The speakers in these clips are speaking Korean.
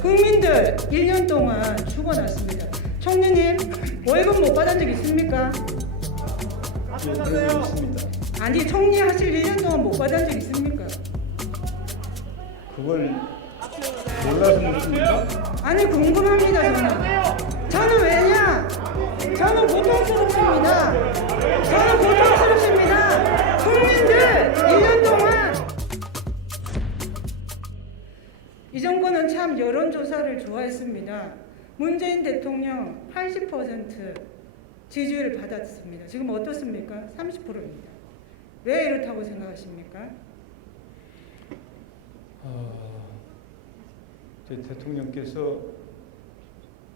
국민들 1년 동안 죽어났습니다. 총리님 월급 못 받은 적 있습니까? 그런 있습니다. 아니 총리 하실 1년 동안 못 받은 적 있습니까? 그걸 몰라서 묻습니까? 아니 궁금합니다. 저는 왜냐? 저는 고통스럽습니다. 저는 고통스럽습니다. 국민들 1년 동안 이 정권은 참 여론조사를 좋아했습니다. 문재인 대통령 80% 지지율을 받았습니다. 지금 어떻습니까? 30%입니다. 왜 이렇다고 생각하십니까? 대통령께서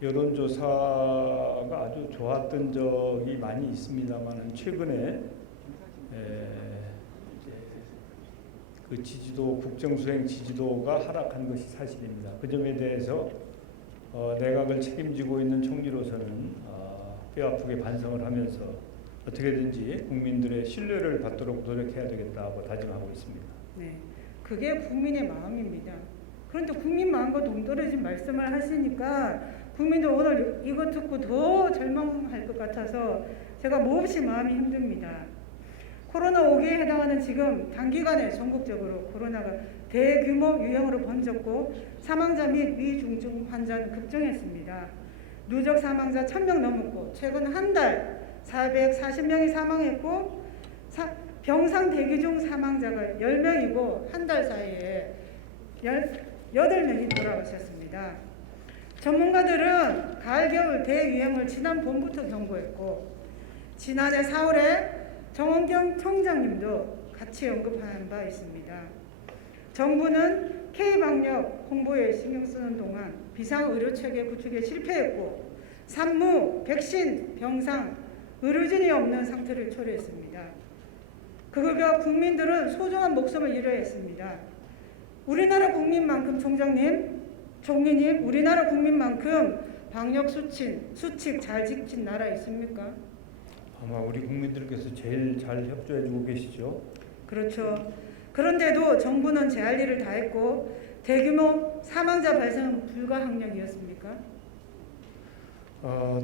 여론조사가 아주 좋았던 적이 많이 있습니다만 최근에 그 지지도 국정수행 지지도가 하락한 것이 사실입니다. 그 점에 대해서 내각을 책임지고 있는 총리로서는 뼈아프게 반성을 하면서 어떻게든지 국민들의 신뢰를 받도록 노력해야 되겠다고 다짐하고 있습니다. 네, 그게 국민의 마음입니다. 그런데 국민 마음과 동떨어진 말씀을 하시니까 국민들 오늘 이거 듣고 더 절망할 것 같아서 제가 몹시 마음이 힘듭니다. 코로나 5기에 해당하는 지금 단기간에 전국적으로 코로나가 대규모 유행으로 번졌고 사망자 및 위중증 환자는 급증했습니다. 누적 사망자 1000명 넘었고 최근 한 달 440명이 사망했고 병상 대기 중 사망자가 10명이고 한 달 사이에 18명이 돌아오셨습니다. 전문가들은 가을 겨울 대유행을 지난 봄부터 경고했고 지난해 4월에 정원경 총장님도 같이 언급한 바 있습니다. 정부는 K방역 홍보에 신경 쓰는 동안 비상의료체계 구축에 실패했고 산무, 백신, 병상, 의료진이 없는 상태를 초래했습니다. 그 결과 국민들은 소중한 목숨을 잃어야 했습니다. 우리나라 국민만큼 총리님, 우리나라 국민만큼 방역 수칙 잘 지킨 나라 있습니까? 아마 우리 국민들께서 제일 잘 협조해주고 계시죠. 그렇죠. 그런데도 정부는 제 할 일을 다 했고 대규모 사망자 발생은 불가항력이었습니까?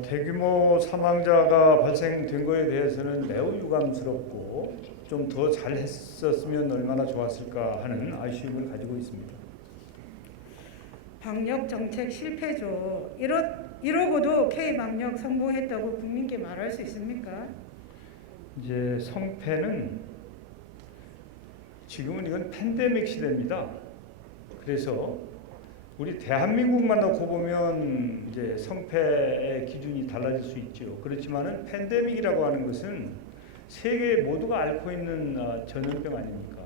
대규모 사망자가 발생된 것에 대해서는 매우 유감스럽고 좀 더 잘했었으면 얼마나 좋았을까 하는 아쉬움을 가지고 있습니다. 방역 정책 실패죠. 이러고도 K방역 성공했다고 국민께 말할 수 있습니까? 이제 성패는 지금은 이건 팬데믹 시대입니다. 그래서 우리 대한민국만 놓고 보면 이제 성패의 기준이 달라질 수 있죠. 그렇지만은 팬데믹이라고 하는 것은 세계 모두가 앓고 있는 전염병 아닙니까?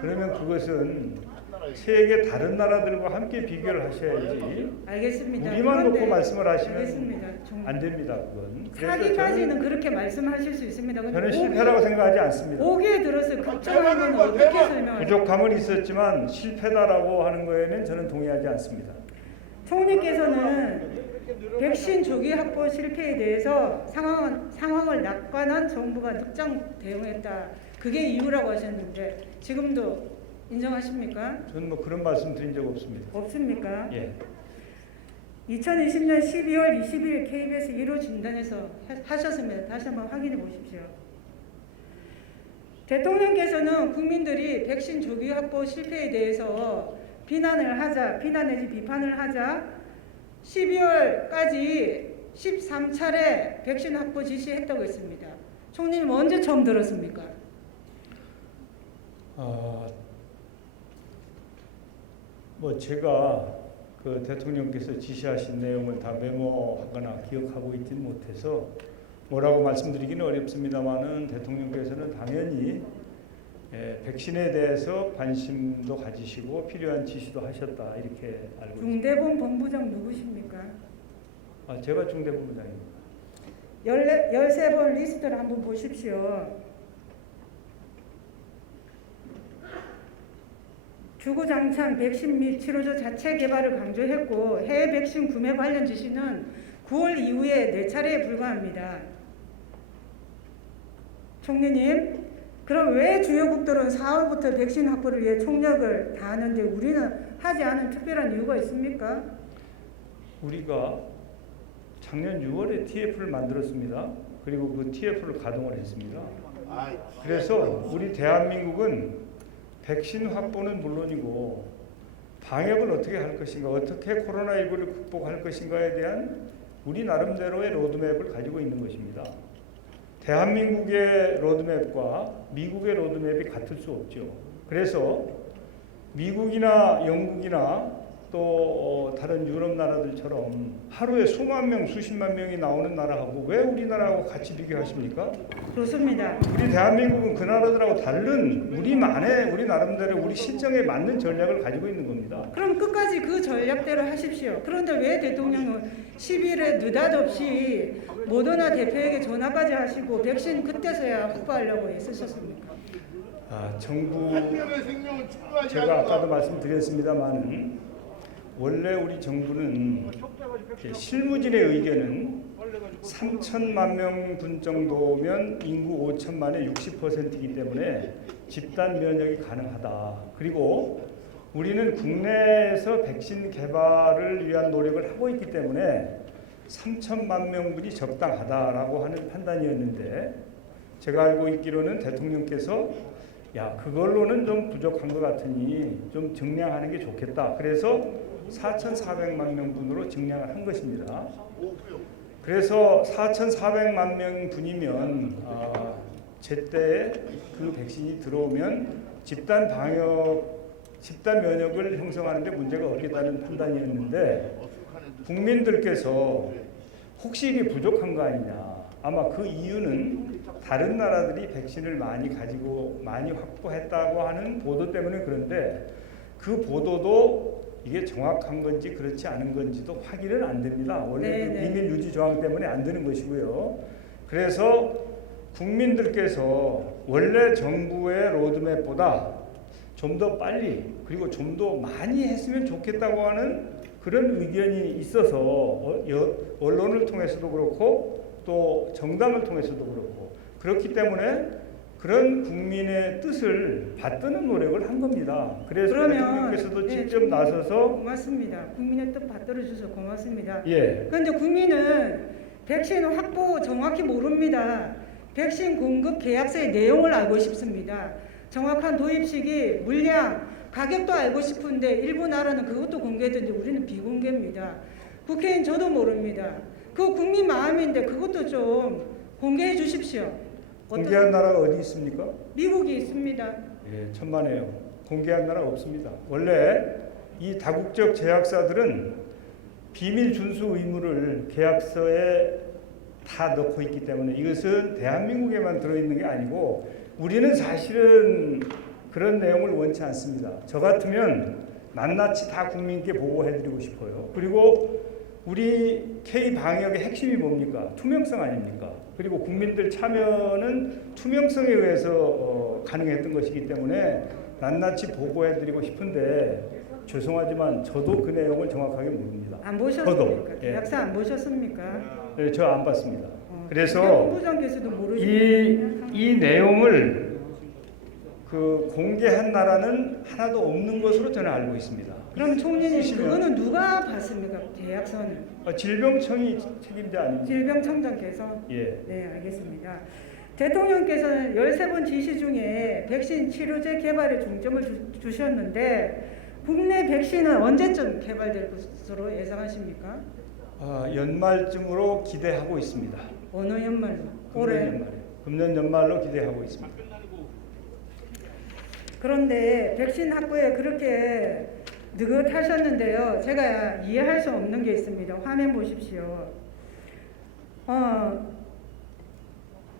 그러면 그것은 세계 다른 나라들과 함께 비교를 하셔야지. 알겠습니다. 우리만 놓고 말씀을 하시면 알겠습니다. 안 됩니다. 그건. 사기까지는 그렇게 말씀하실 수 있습니다. 저는 실패라고 생각하지 않습니다. 5기에 들어서 급증한 건 어떻게 설명하세요? 부족함은 있었지만 실패다라고 하는 거에는 저는 동의하지 않습니다. 총리께서는 백신 조기 확보 실패에 대해서 상황을 낙관한 정부가 늦장 대응했다. 그게 이유라고 하셨는데 지금도 인정하십니까? 저는 뭐 그런 말씀 드린 적 없습니다. 없습니까? 예. 2020년 12월 20일 KBS 1호 진단에서 하셨습니다. 다시 한번 확인해 보십시오. 대통령께서는 국민들이 백신 조기 확보 실패에 대해서 비난 내지 비판을 하자 12월까지 13차례 백신 확보 지시했다고 했습니다. 총리님 언제 처음 들었습니까? 뭐 제가 그 대통령께서 지시하신 내용을 다 메모하거나 기억하고 있지는 못해서 뭐라고 말씀드리기는 어렵습니다만은 대통령께서는 당연히 백신에 대해서 관심도 가지시고 필요한 지시도 하셨다 이렇게 알고 있습니다. 중대본 본부장 누구십니까? 제가 중대본부장입니다. 13번 리스트를 한번 보십시오. 주구장창 백신 및 치료제 자체 개발을 강조했고 해외 백신 구매 관련 지시는 9월 이후에 4차례에 불과합니다. 총리님, 그럼 왜 주요국들은 4월부터 백신 확보를 위해 총력을 다하는데 우리는 하지 않은 특별한 이유가 있습니까? 우리가 작년 6월에 TF를 만들었습니다. 그리고 그 TF를 가동을 했습니다. 그래서 우리 대한민국은 백신 확보는 물론이고 방역을 어떻게 할 것인가, 어떻게 코로나19를 극복할 것인가에 대한 우리 나름대로의 로드맵을 가지고 있는 것입니다. 대한민국의 로드맵과 미국의 로드맵이 같을 수 없죠. 그래서 미국이나 영국이나 또 다른 유럽 나라들처럼 하루에 수만 명, 수십만 명이 나오는 나라하고 왜 우리나라하고 같이 비교하십니까? 좋습니다. 우리 대한민국은 그 나라들하고 다른 우리만의, 우리 나름대로 우리 실정에 맞는 전략을 가지고 있는 겁니다. 그럼 끝까지 그 전략대로 하십시오. 그런데 왜 대통령은 10일에 느닷없이 모더나 대표에게 전화까지 하시고 백신 그때서야 확보하려고 애쓰셨습니까? 정부, 제가 아까도 말씀드렸습니다만 원래 우리 정부는 실무진의 의견은 3천만 명분 정도면 인구 5천만의 60%이기 때문에 집단 면역이 가능하다. 그리고 우리는 국내에서 백신 개발을 위한 노력을 하고 있기 때문에 3천만 명분이 적당하다라고 하는 판단이었는데 제가 알고 있기로는 대통령께서 그걸로는 좀 부족한 것 같으니 좀 증량하는 게 좋겠다. 그래서 4,400만 명분으로 증량을 한 것입니다. 그래서 4,400만 명분이면 제때 그 백신이 들어오면 집단 면역을 형성하는 데 문제가 없겠다는 판단이었는데 국민들께서 혹시 이게 부족한 거 아니냐. 아마 그 이유는 다른 나라들이 백신을 많이 확보했다고 하는 보도 때문에 그런데 그 보도도 이게 정확한 건지 그렇지 않은 건지도 확인은 안 됩니다. 원래 그 비밀 유지 조항 때문에 안 되는 것이고요. 그래서 국민들께서 원래 정부의 로드맵보다 좀 더 빨리 그리고 좀 더 많이 했으면 좋겠다고 하는 그런 의견이 있어서 언론을 통해서도 그렇고 또 정당을 통해서도 그렇고 그렇기 때문에 그런 국민의 뜻을 받드는 노력을 한 겁니다. 그래서 대통령께서도 직접 나서서 고맙습니다. 국민의 뜻 받들어 주셔서 고맙습니다. 예. 그런데 국민은 백신 확보 정확히 모릅니다. 백신 공급 계약서의 내용을 알고 싶습니다. 정확한 도입 시기, 물량, 가격도 알고 싶은데 일부 나라는 그것도 공개했는데 우리는 비공개입니다. 국회의원 저도 모릅니다. 그 국민 마음인데 그것도 좀 공개해 주십시오. 공개한 나라가 어디 있습니까? 미국이 있습니다. 예, 천만에요. 공개한 나라가 없습니다. 원래 이 다국적 제약사들은 비밀 준수 의무를 계약서에 다 넣고 있기 때문에 이것은 대한민국에만 들어있는 게 아니고 우리는 사실은 그런 내용을 원치 않습니다. 저 같으면 낱낱이 다 국민께 보고해드리고 싶어요. 그리고 우리 K-방역의 핵심이 뭡니까? 투명성 아닙니까? 그리고 국민들 참여는 투명성에 의해서 가능했던 것이기 때문에 낱낱이 보고해드리고 싶은데 죄송하지만 저도 그 내용을 정확하게 모릅니다. 안 보셨습니까? 예. 약사 안 보셨습니까? 네, 저 안 봤습니다. 그래서 본부장께서도 모르시는 이 내용을 공개한 나라는 하나도 없는 것으로 저는 알고 있습니다. 그럼 총리님 그거는 누가 봤습니까? 계약서는 질병청이 책임자 아닙니까? 질병청장께서 예. 네, 알겠습니다. 대통령께서는 13번 지시 중에 백신 치료제 개발에 중점을 주셨는데 국내 백신은 언제쯤 개발될 것으로 예상하십니까? 연말쯤으로 기대하고 있습니다. 어느 연말로? 올해? 금년 연말로 기대하고 있습니다. 그런데 백신 확보에 그렇게 느긋하셨는데요. 제가 이해할 수 없는 게 있습니다. 화면 보십시오.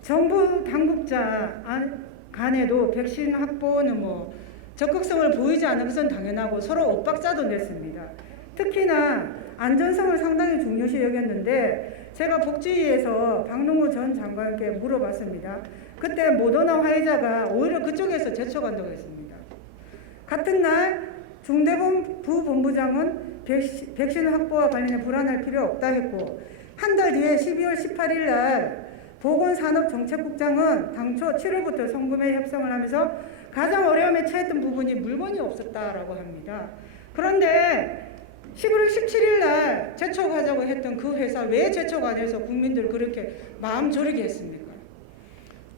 정부 당국자 간에도 백신 확보는 적극성을 보이지 않은 것은 당연하고 서로 엇박자도 냈습니다. 특히나 안전성을 상당히 중요시 여겼는데 제가 복지위에서 박능호 전 장관께 물어봤습니다. 그때 모더나 화이자가 오히려 그쪽에서 제쳐간다고 했습니다. 같은 날 중대본 부본부장은 백신 확보와 관련해 불안할 필요 없다 했고 한 달 뒤에 12월 18일 날 보건산업정책국장은 당초 7월부터 성금에 협상을 하면서 가장 어려움에 처했던 부분이 물건이 없었다라고 합니다. 그런데 11월 17일 날 재촉하자고 했던 그 회사 왜 재촉 안 해서 국민들 그렇게 마음 졸이게 했습니까?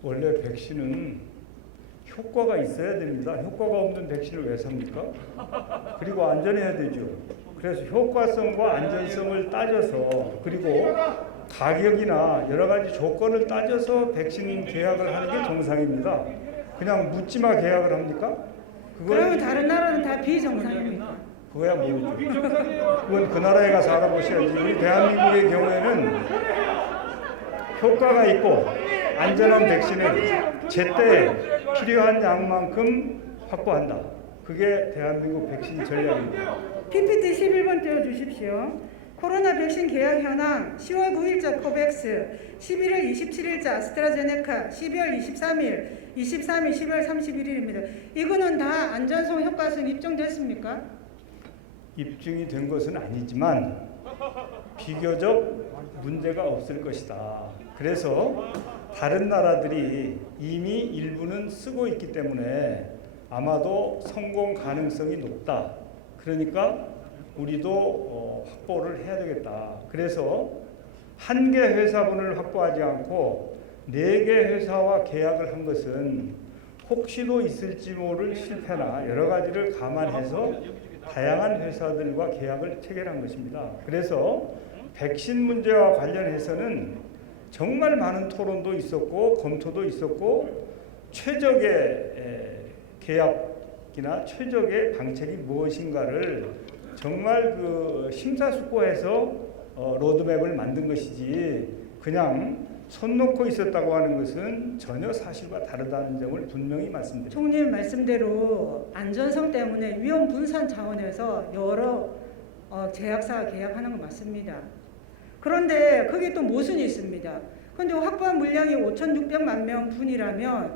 원래 백신은 효과가 있어야 됩니다. 효과가 없는 백신을 왜 삽니까? 그리고 안전해야 되죠. 그래서 효과성과 안전성을 따져서 그리고 가격이나 여러 가지 조건을 따져서 백신 계약을 하는 게 정상입니다. 그냥 묻지마 계약을 합니까? 그러면 다른 나라는 다 비정상입니까? 그거야 모르죠. 그건 그 나라에 가서 알아보셔야지. 우리 대한민국의 경우에는 효과가 있고 안전한 백신을 제때 필요한 양만큼 확보한다. 그게 대한민국 백신 전략입니다. PPT 11번 띄워주십시오. 코로나 백신 계약 현황 10월 9일자 코백스, 11월 27일자 아스트라제네카, 12월 23일, 10월 31일입니다. 이거는 다 안전성 효과성 입증됐습니까? 입증이 된 것은 아니지만 비교적 문제가 없을 것이다. 그래서 다른 나라들이 이미 일부는 쓰고 있기 때문에 아마도 성공 가능성이 높다. 그러니까 우리도 확보를 해야 되겠다. 그래서 한 개 회사분을 확보하지 않고 4개 회사와 계약을 한 것은 혹시도 있을지 모를 실패나 여러 가지를 감안해서 다양한 회사들과 계약을 체결한 것입니다. 그래서 백신 문제와 관련해서는 정말 많은 토론도 있었고 검토도 있었고 최적의 계약이나 최적의 방책이 무엇인가를 정말 그 심사숙고해서 로드맵을 만든 것이지 그냥 손 놓고 있었다고 하는 것은 전혀 사실과 다르다는 점을 분명히 말씀드립니다. 총님 말씀대로 안전성 때문에 위험 분산 차원에서 여러 제약사와 계약하는 건 맞습니다. 그런데 거기에 또 모순이 있습니다. 그런데 확보한 물량이 5,600만 명 분이라면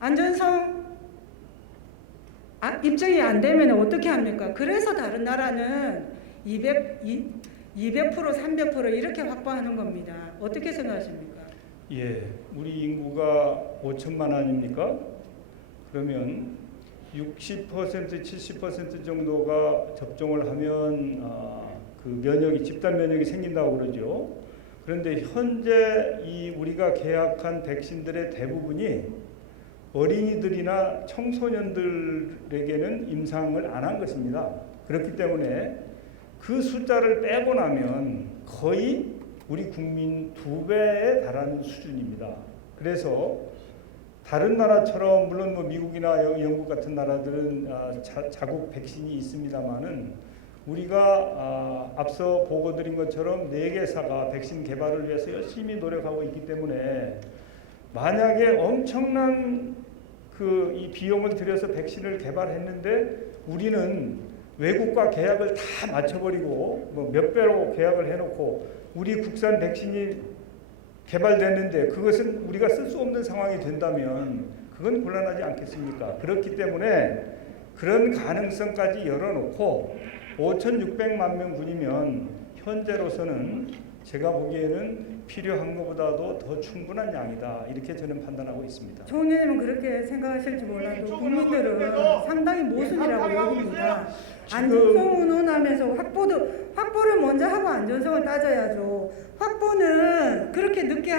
안전성 입증이 안 되면 어떻게 합니까? 그래서 다른 나라는 200%, 300% 이렇게 확보하는 겁니다. 어떻게 생각하십니까? 예, 우리 인구가 5천만 아닙니까? 그러면 60%, 70% 정도가 접종을 하면 그 면역이 집단 면역이 생긴다고 그러죠. 그런데 현재 이 우리가 계약한 백신들의 대부분이 어린이들이나 청소년들에게는 임상을 안 한 것입니다. 그렇기 때문에 그 숫자를 빼고 나면 거의 우리 국민 2배에 달하는 수준입니다. 그래서 다른 나라처럼 물론 뭐 미국이나 영국 같은 나라들은 자국 백신이 있습니다만은 우리가 앞서 보고드린 것처럼 4개사가 백신 개발을 위해서 열심히 노력하고 있기 때문에 만약에 엄청난 이 비용을 들여서 백신을 개발했는데 우리는 외국과 계약을 다 맞춰버리고 뭐 몇 배로 계약을 해놓고 우리 국산 백신이 개발됐는데 그것은 우리가 쓸 수 없는 상황이 된다면 그건 곤란하지 않겠습니까? 그렇기 때문에 그런 가능성까지 열어놓고 5,600만 명 분이면 현재로서는 제가 보기에는 필요한 것보다도 더 충분한 양이다. 이렇게 저는 판단하고 있습니다. 총리님은 그렇게 생각하실지 몰라도 국민들은 상당히 모순이라고 여깁니다. 안전성 운운하면서 확보를 먼저 하고 안전성을 따져야죠. 확보는 그렇게 늦게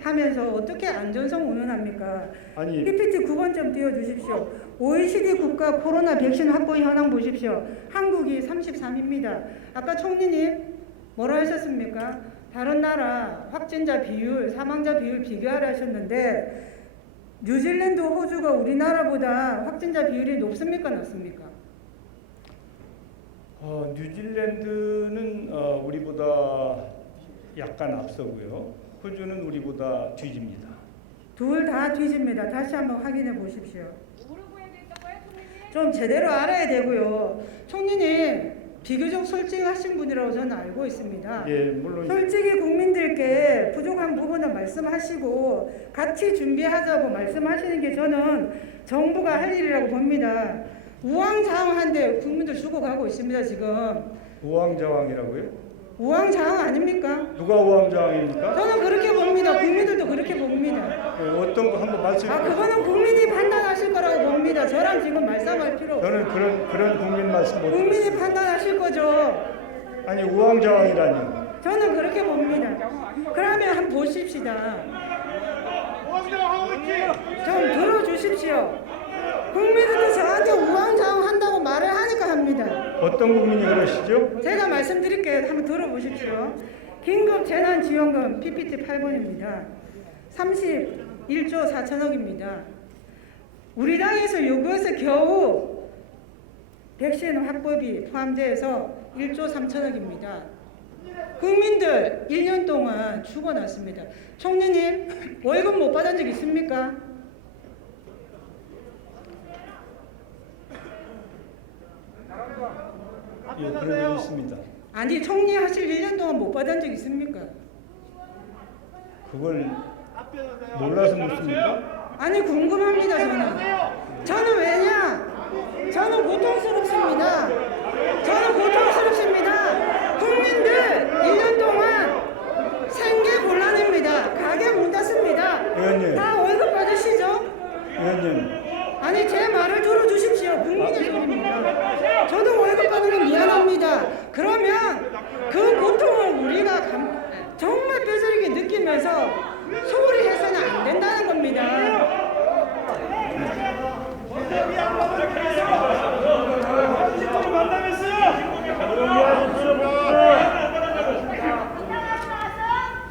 하면서 어떻게 안전성 운운합니까? 아니, PPT 9번 좀 띄워주십시오. OECD 국가 코로나 백신 확보 현황 보십시오. 한국이 33입니다. 아까 총리님 뭐라 하셨습니까? 다른 나라 확진자 비율, 사망자 비율 비교하라 하셨는데 뉴질랜드, 호주가 우리나라보다 확진자 비율이 높습니까? 낮습니까? 뉴질랜드는 우리보다 약간 앞서고요. 호주는 우리보다 뒤집니다. 둘 다 뒤집니다. 다시 한번 확인해 보십시오. 물어봐야 될까봐요, 총리님? 좀 제대로 알아야 되고요. 총리님 비교적 솔직하신 분이라고 저는 알고 있습니다. 예, 물론 솔직히 국민들께 부족한 부분은 말씀하시고 같이 준비하자고 말씀하시는 게 저는 정부가 할 일이라고 봅니다. 우왕좌왕한데 국민들 죽어가고 있습니다 지금. 우왕좌왕이라고요? 우왕좌왕 아닙니까? 누가 우왕좌왕입니까? 저는 그렇게 봅니다. 국민들도 그렇게 봅니다. 예, 어떤 거 한번 말씀해 주세요. 그거는 국민이 판단하실 거라고 봅니다. 저랑 지금 말싸움할 필요 없어요. 저는 그런 국민 말씀 못 국민이 듣겠습니다. 판단하실 거죠. 아니 우왕좌왕이라니요. 저는 그렇게 봅니다. 그러면 한번 보십시다. 좀 들어주십시오. 국민들도 저한테 우왕좌왕 한다고 말을 하니까 합니다. 어떤 국민이 그러시죠? 제가 말씀드릴게요. 한번 들어보십시오. 긴급재난지원금 PPT 8번입니다. 31조 4천억입니다. 우리 당에서 요구해서 겨우 백신 확보비 포함돼서 1조 3천억입니다. 국민들 1년 동안 죽어났습니다. 총리님 월급 못 받은 적 있습니까? 예, 그런 적 있습니다. 아니 총리 하실 1년 동안 못 받은 적 있습니까? 그걸 몰라서 묻습니까? 아니 궁금합니다. 저는 왜냐? 저는 고통스럽습니다. 국민들 1년 동안 생계 곤란입니다. 가게 문 닫습니다. 의원님. 다 월급 받으시죠? 의원님, 아니 제 말을 들어주십시오. 국민의 소리입니다. 저도 월급 받는 건 미안합니다. 그러면 그 고통을 우리가 정말 뼈저리게 느끼면서 소홀히 해서는 안 된다는 겁니다.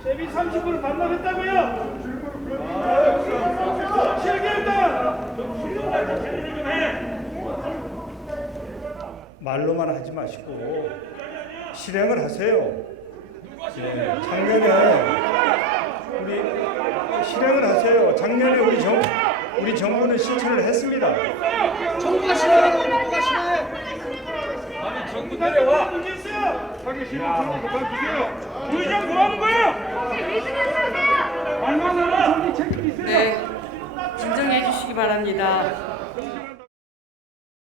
세비 30분을 반납했다고요? 7개월 동안 말로만 하지 마시고 실행을 하세요. 예, 작년에 우리 실행을 하세요. 작년에 우리 정부는 실천을 했습니다. 정부가 싫어요. 아니 정부 내려와. 문제 있어요. 하기 싫으면 정부 그만두세요. 우리 좀 뭐하는 거예요? 얼마나 정부 책임 있어요? 네, 진정해 주시기 바랍니다.